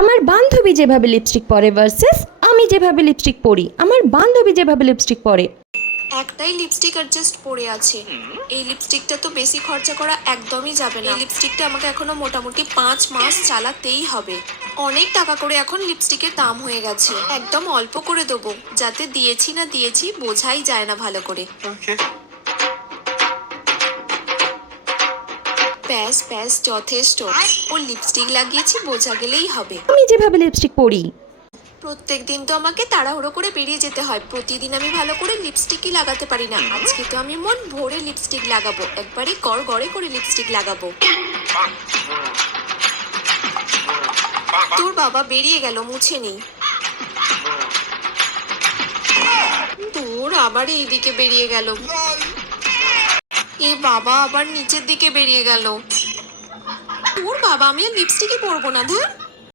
আমার বান্ধবী যেভাবে লিপস্টিক পরে ভার্সেস আমি যেভাবে লিপস্টিক পরি। আমার বান্ধবী যেভাবে লিপস্টিক পরে, একটাই লিপস্টিক আর জাস্ট পড়ে আছে। এই লিপস্টিকটা তো বেশি খরচা করা একদমই যাবে না। এই লিপস্টিকটা আমাকে এখনো মোটামুটি 5 মাস চালাতেই হবে। অনেক টাকা করে এখন লিপস্টিকের দাম হয়ে গেছে। একদম অল্প করে দেবো, যাতে দিয়েছি না দিয়েছি বোঝাই যায় না ভালো করে। ব্যাস ব্যাস যথেষ্ট। ও লিপস্টিক লাগিয়েছি বোঝা গেলেই হবে। আমি যেভাবে লিপস্টিক পরি। প্রত্যেক দিন তো আমাকে তাড়াহুড়ো করে বেরিয়ে যেতে হয়, প্রতিদিন আমি ভালো করে লিপস্টিকই লাগাতে পারি না। আজকে তো আমি মন ভরে লিপস্টিক লাগাবো, একবারে গড়ে করে লিপস্টিক লাগাবো। তোর বাবা বেরিয়ে গেল, মুছে নি। তোর আবার এইদিকে বেরিয়ে গেল। এ বাবা আবার নিচের দিকে বেরিয়ে গেল। তোর বাবা, আমি আর লিপস্টিকই পরবো না, ধর।